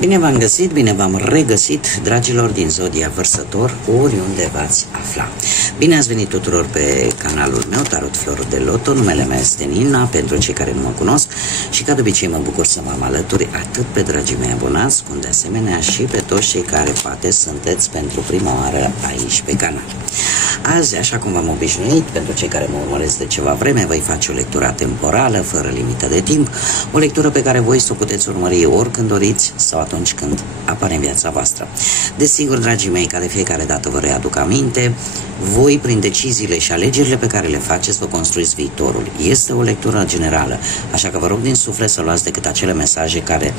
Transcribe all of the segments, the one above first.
Bine v-am găsit, bine v-am regăsit, dragilor din Zodia Vărsător, oriunde v-ați afla. Bine ați venit tuturor pe canalul meu, Tarot Flor de Loto. Numele meu este Nina, pentru cei care nu mă cunosc, și ca de obicei mă bucur să mă alături atât pe dragii mei abonați, cum de asemenea și pe toți cei care poate sunteți pentru prima oară aici pe canal. Azi, așa cum v-am obișnuit, pentru cei care mă urmăresc de ceva vreme, voi face o lectură temporală, fără limită de timp, o lectură pe care voi să o puteți urmări oricând doriți sau atunci când apare în viața voastră. Desigur, dragii mei, ca de fiecare dată vă readuc aminte, voi, prin deciziile și alegerile pe care le faceți, vă construiți viitorul. Este o lectură generală, așa că vă rog din suflet să luați decât acele mesaje care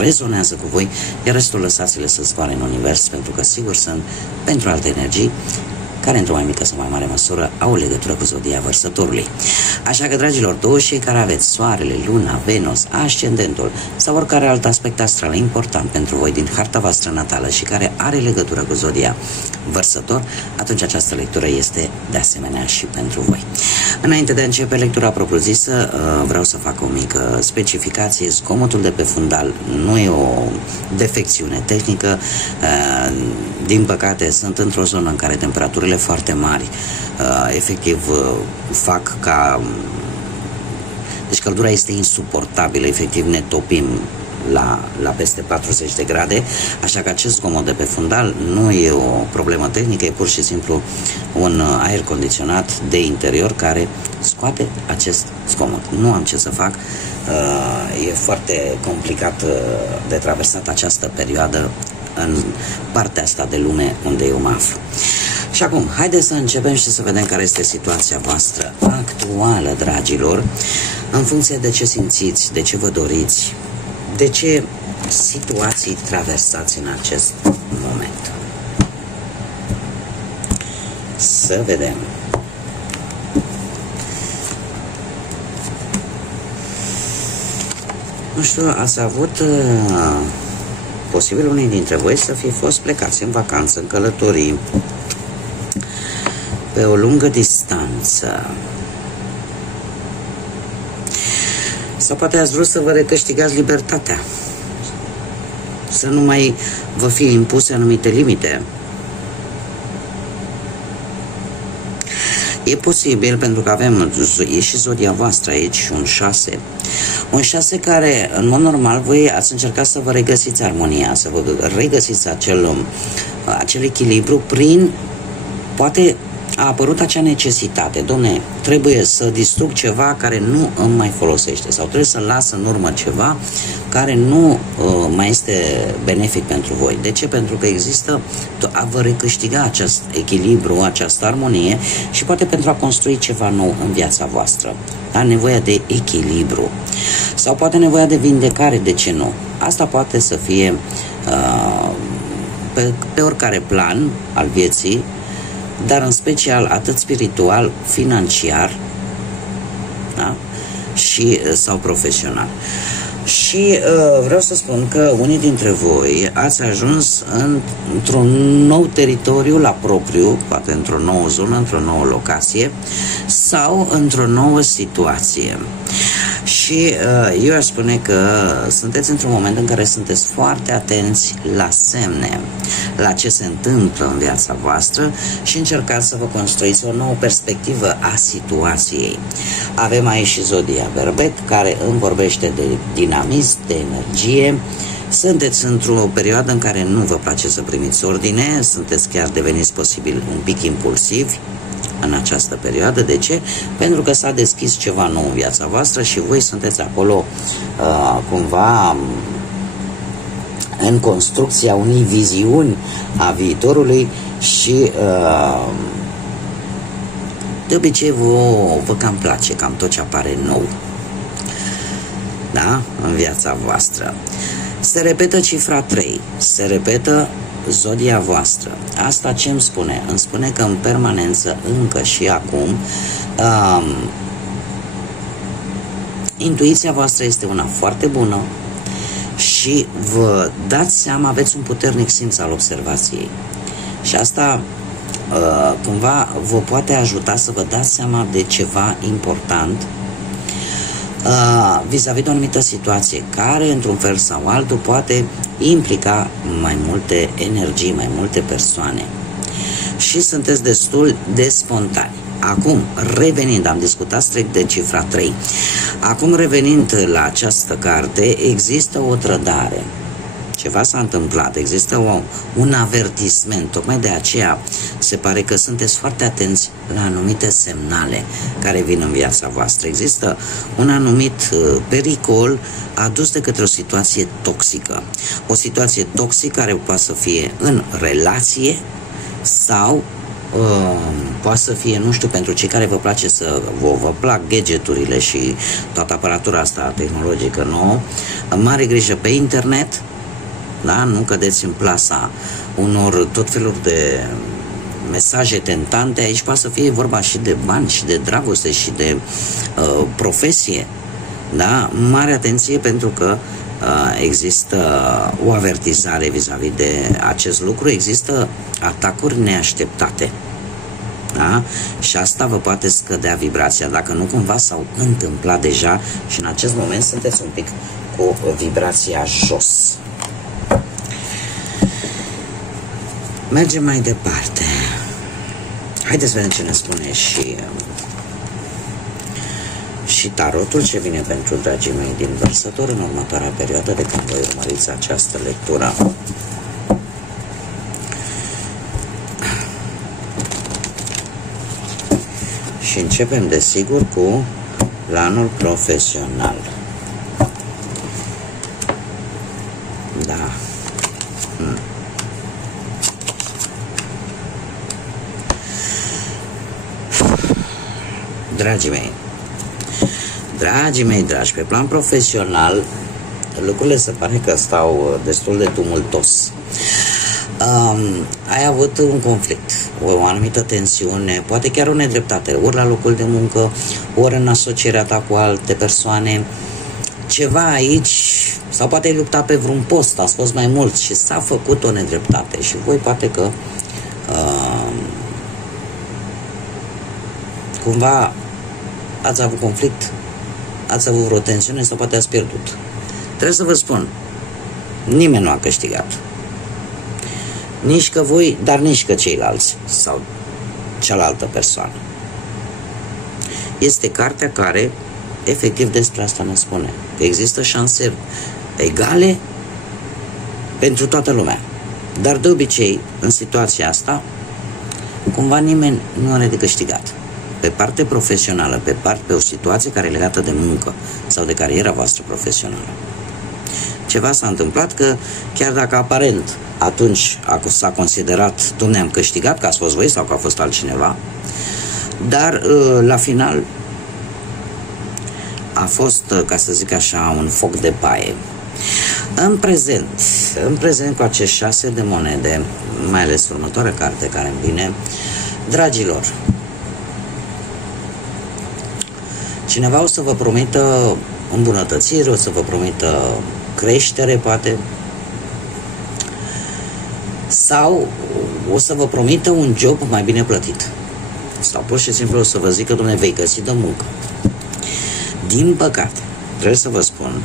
rezonează cu voi, iar restul lăsați-le să zboare în univers, pentru că sigur sunt pentru alte energii care într-o mai mică sau mai mare măsură au o legătură cu Zodia Vărsătorului. Așa că, dragilor, toți cei care aveți Soarele, Luna, Venus, Ascendentul sau oricare alt aspect astral important pentru voi din harta voastră natală și care are legătură cu Zodia Vărsător, atunci această lectură este de asemenea și pentru voi. Înainte de a începe lectura propriu-zisă, vreau să fac o mică specificație. Zgomotul de pe fundal nu e o defecțiune tehnică. Din păcate, sunt într-o zonă în care temperaturile foarte mari efectiv fac ca... Deci căldura este insuportabilă, efectiv ne topim la peste 40 de grade, așa că acest zgomot de pe fundal nu e o problemă tehnică, e pur și simplu un aer condiționat de interior care scoate acest zgomot. Nu am ce să fac, e foarte complicat de traversat această perioadă în partea asta de lume unde eu mă aflu. Și acum, haideți să începem și să vedem care este situația voastră actuală, dragilor, în funcție de ce simțiți, de ce vă doriți, de ce situații traversați în acest moment. Să vedem. Nu știu, ați avut... posibil unii dintre voi să fi fost plecați în vacanță, în călătorii, pe o lungă distanță. Sau poate ați vrut să vă recâștigați libertatea, să nu mai vă fie impuse anumite limite. E posibil, pentru că avem, e și zodia voastră aici, un 6. Un 6 care, în mod normal, voi ați încercat să vă regăsiți armonia, să vă regăsiți acel echilibru prin, poate a apărut acea necesitate. Dom'le, trebuie să distrug ceva care nu îmi mai folosește sau trebuie să las în urmă ceva care nu mai este benefic pentru voi. De ce? Pentru că există a vă recâștiga acest echilibru, această armonie și poate pentru a construi ceva nou în viața voastră. Da? Nevoia de echilibru. Sau poate nevoia de vindecare, de ce nu? Asta poate să fie pe oricare plan al vieții, dar în special atât spiritual, financiar, da? Și sau profesional. Și vreau să spun că unii dintre voi ați ajuns într-un nou teritoriu la propriu, poate într-o nouă zonă, într-o nouă locație sau într-o nouă situație. Și eu aș spune că sunteți într-un moment în care sunteți foarte atenți la semne, la ce se întâmplă în viața voastră și încercați să vă construiți o nouă perspectivă a situației. Avem aici și zodia Berbec, care îmi vorbește de dinamism, de energie. Sunteți într-o perioadă în care nu vă place să primiți ordine, sunteți chiar deveniți posibil un pic impulsivi în această perioadă. De ce? Pentru că s-a deschis ceva nou în viața voastră și voi sunteți acolo cumva în construcția unei viziuni a viitorului și de obicei vă cam place cam tot ce apare nou, da? În viața voastră. Se repetă cifra 3, se repetă zodia voastră. Asta ce îmi spune? Îmi spune că în permanență, încă și acum, intuiția voastră este una foarte bună și vă dați seama, aveți un puternic simț al observației. Și asta cumva vă poate ajuta să vă dați seama de ceva important vis-a-vis de o anumită situație care, într-un fel sau altul, poate implica mai multe energii, mai multe persoane. Și sunteți destul de spontani. Acum, revenind, am discutat strict de cifra 3. Acum, revenind la această carte, există o trădare. Ceva s-a întâmplat, există un avertisment. Tocmai de aceea se pare că sunteți foarte atenți la anumite semnale care vin în viața voastră. Există un anumit pericol adus de către o situație toxică. O situație toxică care poate să fie în relație sau poate să fie, nu știu, pentru cei care vă place să vă plac gadgeturile și toată aparatura asta tehnologică nouă, mare grijă pe internet, da? Nu cădeți în plasa unor tot felul de mesaje tentante. Aici poate să fie vorba și de bani, și de dragoste, și de profesie, da? Mare atenție, pentru că există o avertizare vis-a-vis de acest lucru, există atacuri neașteptate, da? Și asta vă poate scădea vibrația, dacă nu cumva s-au întâmplat deja și în acest moment sunteți un pic cu vibrația jos. Mergem mai departe. Haideți să vedem ce ne spune și tarotul, ce vine pentru dragii mei din Vărsător în următoarea perioadă de când voi urmăriți această lectură. Și începem, desigur, cu planul profesional. Da. Dragii mei dragi, pe plan profesional lucrurile se pare că stau destul de tumultos. Ai avut un conflict, o anumită tensiune, poate chiar o nedreptate, ori la locul de muncă, ori în asocierea ta cu alte persoane, ceva aici, sau poate ai luptat pe vreun post, ați fost mai mult și s-a făcut o nedreptate și voi poate că cumva ați avut conflict, ați avut vreo tensiune sau poate ați pierdut. Trebuie să vă spun, nimeni nu a câștigat. Nici că voi, dar nici că ceilalți sau cealaltă persoană. Este cartea care efectiv despre asta ne spune, că există șanse egale pentru toată lumea. Dar de obicei, în situația asta, cumva nimeni nu are de câștigat. Pe parte profesională, pe o situație care e legată de muncă sau de cariera voastră profesională. Ceva s-a întâmplat că, chiar dacă aparent atunci s-a considerat, Dumnezeu, am câștigat, că ați fost voi sau că a fost altcineva, dar la final a fost, ca să zic așa, un foc de paie. În prezent cu acești 6 de monede, mai ales următoarea carte care îmi vine, dragilor, cineva o să vă promită îmbunătățire, o să vă promită creștere, poate, sau o să vă promită un job mai bine plătit, sau pur și simplu o să vă zică, Dumnezeu, vei găsi de muncă. Din păcate, trebuie să vă spun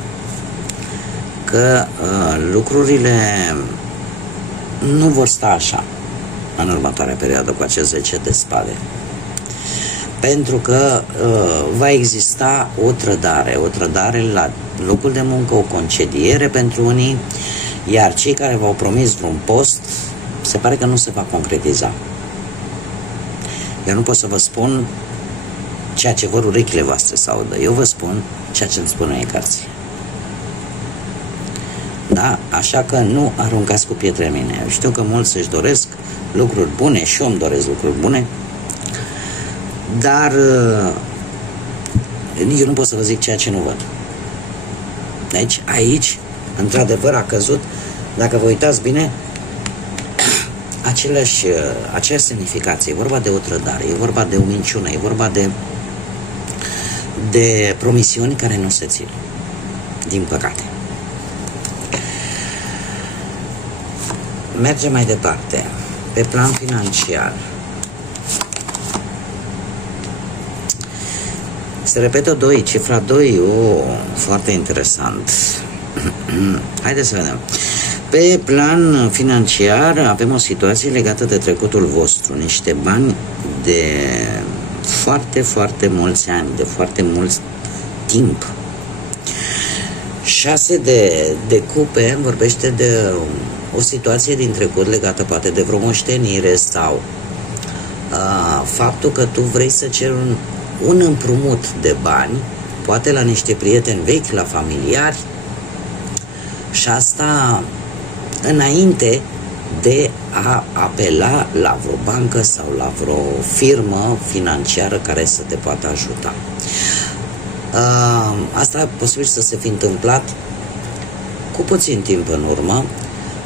că lucrurile nu vor sta așa în următoarea perioadă cu acest 10 de spade. Pentru că va exista o trădare la locul de muncă, o concediere pentru unii, iar cei care v-au promis vreun post, se pare că nu se va concretiza. Eu nu pot să vă spun ceea ce vor urechile voastre să audă. Eu vă spun ceea ce îmi spun în cărți. Da? Așa că nu aruncați cu pietre în mine. Eu știu că mulți își doresc lucruri bune și eu îmi doresc lucruri bune, dar eu nu pot să vă zic ceea ce nu văd. Deci aici, într-adevăr, a căzut, dacă vă uitați bine, aceeași semnificație. E vorba de o trădare, e vorba de o minciună, e vorba de promisiuni care nu se țin, din păcate. Mergem mai departe. Pe plan financiar, Se repetă 2, cifra 2, foarte interesant. Haideți să vedem. Pe plan financiar avem o situație legată de trecutul vostru, niște bani de foarte, foarte mulți ani, de foarte mult timp. 6 de cupe vorbește de o situație din trecut legată poate de vreo moștenire sau faptul că tu vrei să ceri un împrumut de bani, poate la niște prieteni vechi, la familiari, și asta înainte de a apela la vreo bancă sau la vreo firmă financiară care să te poată ajuta. Asta e posibil să se fi întâmplat cu puțin timp în urmă.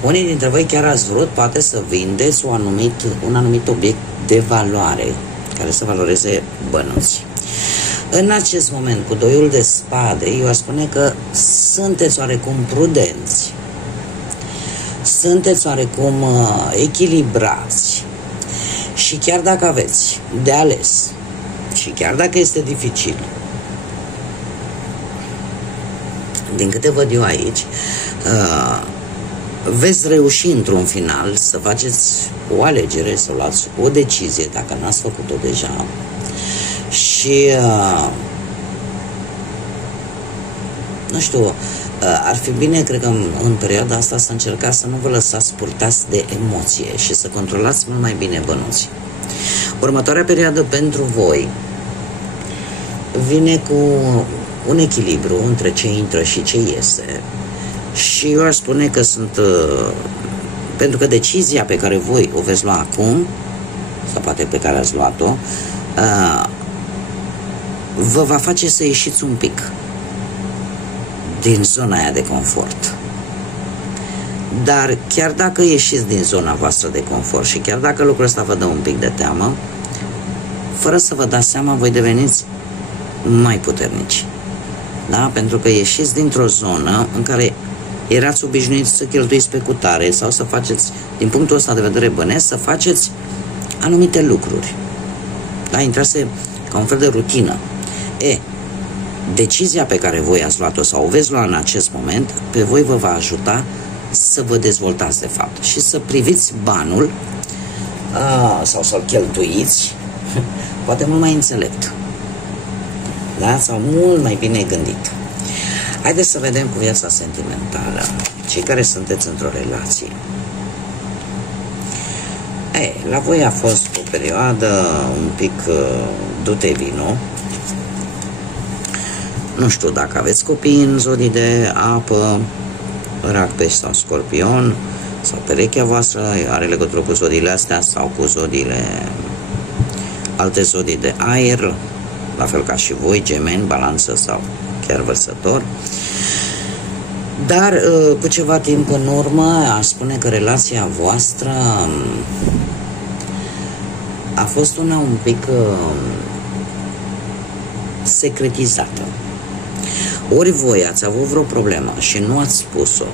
Unii dintre voi chiar ați vrut poate să vindeți un anumit obiect de valoare care să valoreze bănuți. În acest moment, cu 2-ul de spade, eu aș spune că sunteți oarecum prudenți, sunteți oarecum echilibrați și chiar dacă aveți de ales și chiar dacă este dificil, din câte văd eu aici, veți reuși într-un final să faceți o alegere, să luați o decizie, dacă n-ați făcut-o deja. Și nu știu, ar fi bine, cred că în perioada asta, să încercați să nu vă lăsați purtați de emoție și să controlați mult mai bine bănuții. Următoarea perioadă pentru voi vine cu un echilibru între ce intră și ce iese. Și eu aș spune că sunt, pentru că decizia pe care voi o veți lua acum, sau poate pe care ați luat-o, vă va face să ieșiți un pic din zona aia de confort. Dar chiar dacă ieșiți din zona voastră de confort și chiar dacă lucrul ăsta vă dă un pic de teamă, fără să vă dați seama, voi deveniți mai puternici. Da? Pentru că ieșiți dintr-o zonă în care erați obișnuiți să cheltuiți pe cutare sau să faceți, din punctul ăsta de vedere bănesc, să faceți anumite lucruri. Da? Intrase ca un fel de rutină. Decizia pe care voi ați luat-o sau o veți lua în acest moment, pe voi vă va ajuta să vă dezvoltați de fapt și să priviți banul sau să-l cheltuiți poate mult mai înțelept. Da? Sau mult mai bine gândit. Haideți să vedem cu viața sentimentală. Cei care sunteți într-o relație. La voi a fost o perioadă un pic du-te vino. Nu știu dacă aveți copii în zodii de apă, Rac, Pești sau Scorpion, sau perechea voastră are legătură cu zodiile astea sau cu zodiile, alte zodii de aer, la fel ca și voi, Gemeni, Balanță sau chiar Vărsător. Dar cu ceva timp în urmă aș spune că relația voastră a fost una un pic secretizată. Ori voi ați avut vreo problemă și nu ați spus-o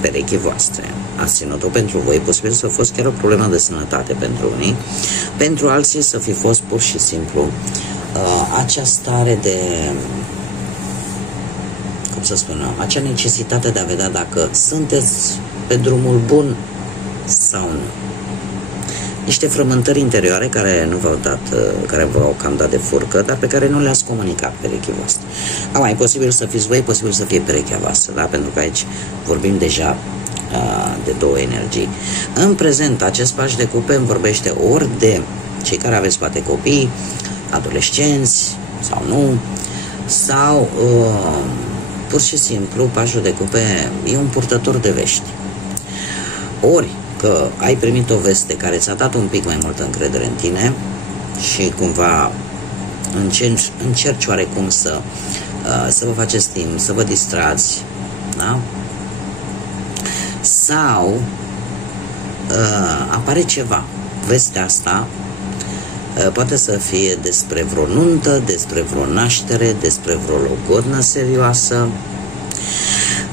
perechii voastre, ați ținut-o pentru voi, posibil să a fost chiar o problemă de sănătate pentru unii, pentru alții să fi fost pur și simplu acea stare de, cum să spun, acea necesitate de a vedea dacă sunteți pe drumul bun sau nu. Niște frământări interioare care nu v-au dat, care v-au cam dat de furcă, dar pe care nu le-ați comunicat perechii voastre. E posibil să fiți voi, posibil să fie perechea voastră, da? Pentru că aici vorbim deja de două energii. În prezent, acest paș de cupe îmi vorbește ori de cei care aveți poate copii, adolescenți sau nu, sau pur și simplu pașul de cupe e un purtător de vești. Ori că ai primit o veste care ți-a dat un pic mai multă încredere în tine și cumva încerci oarecum să vă faceți timp, să vă distrați, da? Sau apare ceva. Vestea asta poate să fie despre vreo nuntă, despre vreo naștere, despre vreo logodnă serioasă.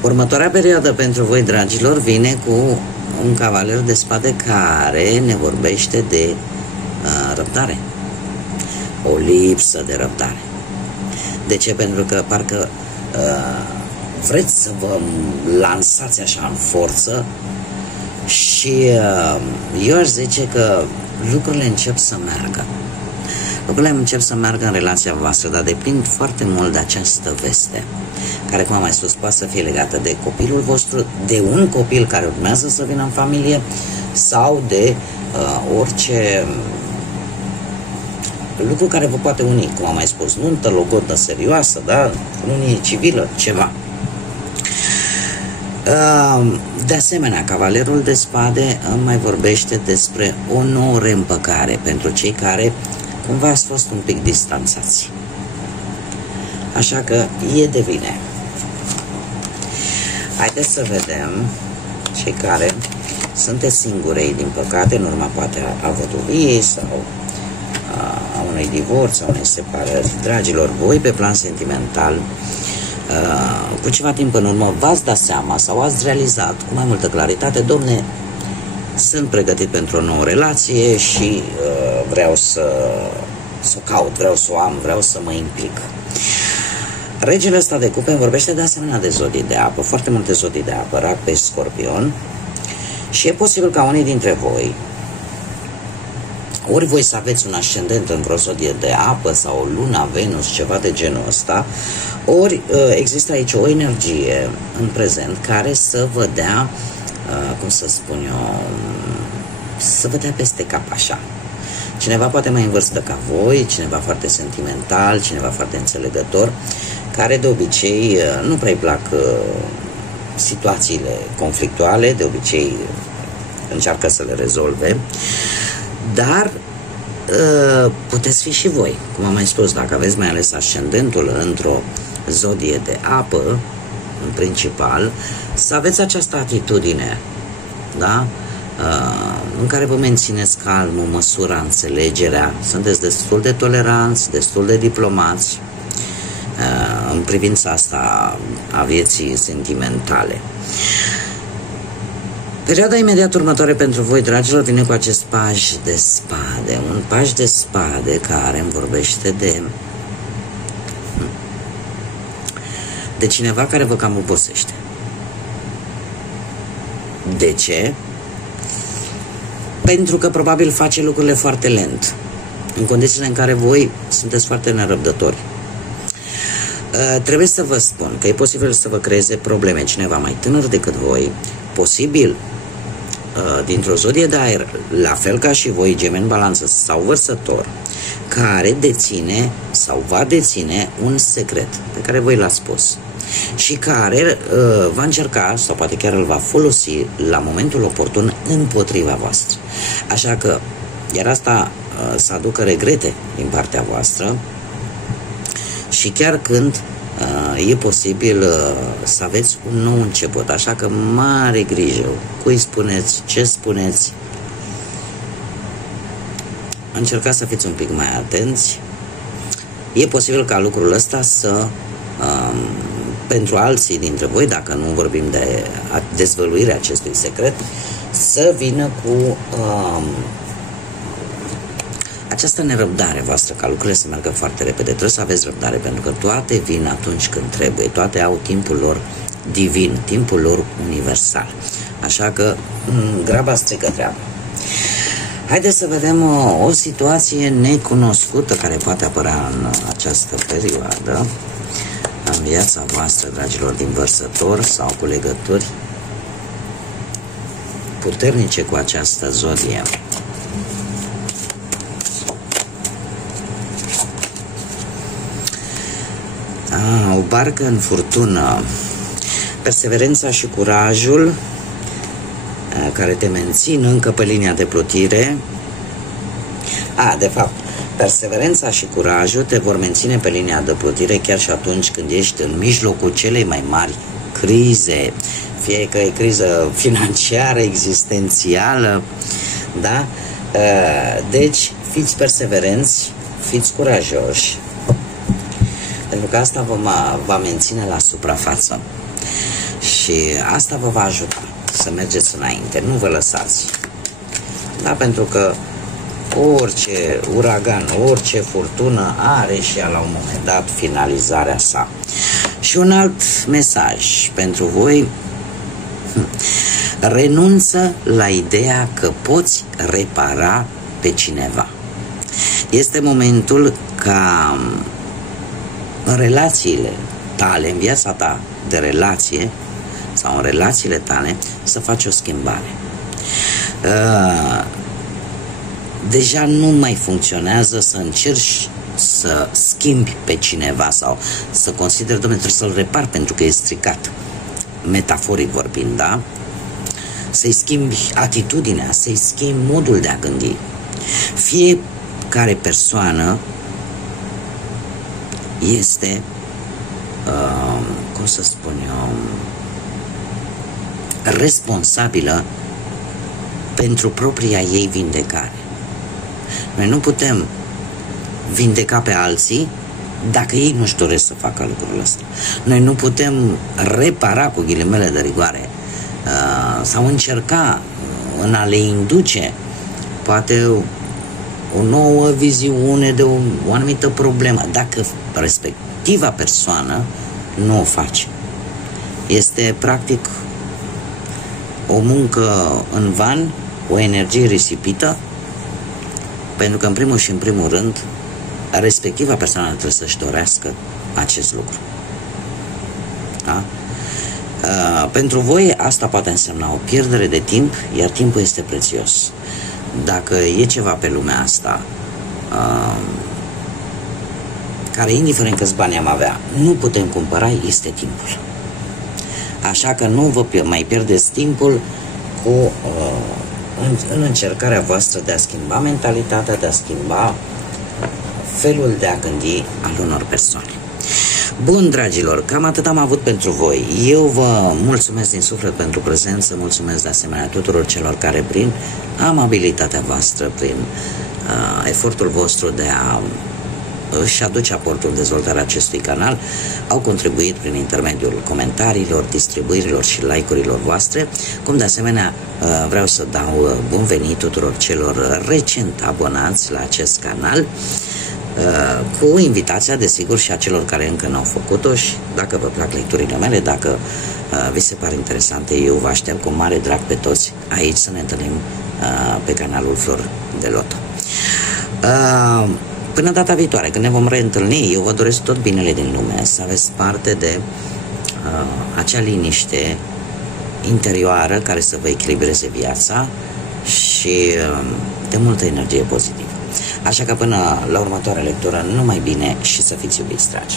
Următoarea perioadă pentru voi, dragilor, vine cu un cavaler de spade care ne vorbește de răbdare. O lipsă de răbdare. De ce? Pentru că parcă vreți să vă lansați așa în forță și eu aș zice că lucrurile încep să meargă. Lucrurile încep să meargă în relația voastră, dar depind foarte mult de această veste, care, cum am mai spus, poate să fie legată de copilul vostru, de un copil care urmează să vină în familie sau de orice lucru care vă poate uni, cum am mai spus, nuntă, logodnă serioasă, da? Unie civilă, ceva. De asemenea, Cavalerul de Spade mai vorbește despre o nouă reîmpăcare pentru cei care cumva ați fost un pic distanțați. Așa că e de bine. Haideți să vedem cei care sunteți singurei, din păcate, în urma poate a văduviei sau a unui divorț, a unei separări. Dragilor, voi pe plan sentimental, cu ceva timp în urmă v-ați dat seama sau ați realizat cu mai multă claritate: domne, sunt pregătit pentru o nouă relație și vreau să o caut, vreau să o am, vreau să mă implic. Regele ăsta de cupe vorbește de asemenea de zodii de apă, foarte multe zodii de apă, Rac, Pești, Scorpion, și e posibil ca unii dintre voi, ori voi să aveți un ascendent în vreo zodie de apă sau Luna, Venus, ceva de genul ăsta, ori există aici o energie în prezent care să vă dea, cum să spun eu, să vă dea peste cap așa. Cineva poate mai în vârstă ca voi, cineva foarte sentimental, cineva foarte înțelegător, care de obicei nu prea-i plac situațiile conflictuale, de obicei încearcă să le rezolve, dar puteți fi și voi, cum am mai spus, dacă aveți mai ales ascendentul într-o zodie de apă, în principal, să aveți această atitudine, da? În care vă mențineți calmul, măsura, înțelegerea, sunteți destul de toleranți, destul de diplomați în privința asta a vieții sentimentale. Perioada imediat următoare pentru voi, dragilor, vine cu acest paj de spade, un paj de spade care îmi vorbește de cineva care vă cam obosește. De ce? Pentru că probabil face lucrurile foarte lent, în condițiile în care voi sunteți foarte nerăbdători. Trebuie să vă spun că e posibil să vă creeze probleme cineva mai tânăr decât voi, posibil dintr-o zodie de aer, la fel ca și voi, Gemeni, Balanță sau Vărsător, care deține sau va deține un secret pe care voi l-ați spus și care va încerca sau poate chiar îl va folosi la momentul oportun împotriva voastră. Așa că, iar asta să aducă regrete din partea voastră și chiar când e posibil să aveți un nou început. Așa că mare grijă cui spuneți, ce spuneți. Încercați să fiți un pic mai atenți. E posibil ca lucrul ăsta să pentru alții dintre voi, dacă nu vorbim de dezvăluirea acestui secret, să vină cu această nerăbdare voastră, ca lucrurile să meargă foarte repede. Trebuie să aveți răbdare, pentru că toate vin atunci când trebuie, toate au timpul lor divin, timpul lor universal. Așa că graba strică treaba. Haideți să vedem o situație necunoscută care poate apărea în această perioadă în viața voastră, dragilor din Vărsător, sau cu legături puternice cu această zodie. O barcă în furtună. Perseverența și curajul care te mențin încă pe linia de plutire. De fapt, perseverența și curajul te vor menține pe linia de plutire chiar și atunci când ești în mijlocul celei mai mari crize, fie că e criză financiară, existențială, da? Deci, fiți perseverenți, fiți curajoși, pentru că asta vă va menține la suprafață și asta vă va ajuta să mergeți înainte, nu vă lăsați. Da, pentru că orice uragan, orice furtună are și ea la un moment dat finalizarea sa. Și un alt mesaj pentru voi: renunță la ideea că poți repara pe cineva. Este momentul ca în relațiile tale, în viața ta de relație sau în relațiile tale, să faci o schimbare. Deja nu mai funcționează să încerci să schimbi pe cineva sau să consideri, dom'le, trebuie să-l repar pentru că e stricat, metaforic vorbind, da? Să-i schimbi atitudinea, să-i schimbi modul de a gândi. Fiecare persoană este, cum să spun eu, responsabilă pentru propria ei vindecare. Noi nu putem vindeca pe alții dacă ei nu-și doresc să facă lucrul ăsta. Noi nu putem repara, cu ghilimele de rigoare, sau încerca în a le induce poate o nouă viziune de o anumită problemă, dacă respectiva persoană nu o face. Este practic o muncă în van, o energie risipită, pentru că în primul și în primul rând respectiva persoană trebuie să-și dorească acest lucru. Da? Pentru voi asta poate însemna o pierdere de timp, iar timpul este prețios. Dacă e ceva pe lumea asta care, indiferent câți bani am avea, nu putem cumpăra, este timpul. Așa că nu vă mai pierdeți timpul în încercarea voastră de a schimba mentalitatea, de a schimba felul de a gândi al unor persoane. Bun, dragilor, cam atât am avut pentru voi. Eu vă mulțumesc din suflet pentru prezență, mulțumesc de asemenea tuturor celor care, prin amabilitatea voastră, prin efortul vostru de a își aduce aportul în dezvoltarea acestui canal, au contribuit prin intermediul comentariilor, distribuirilor și like-urilor voastre, cum de asemenea vreau să dau bun venit tuturor celor recent abonați la acest canal, cu invitația, desigur, și a celor care încă n-au făcut-o. Și dacă vă plac lecturile mele, dacă vi se pare interesante, eu vă aștept cu mare drag pe toți aici să ne întâlnim pe canalul Flor de Loto. Până data viitoare, când ne vom reîntâlni, eu vă doresc tot binele din lume, să aveți parte de acea liniște interioară care să vă echilibreze viața și de multă energie pozitivă. Așa că până la următoarea lectură, numai bine și să fiți iubiți, dragi.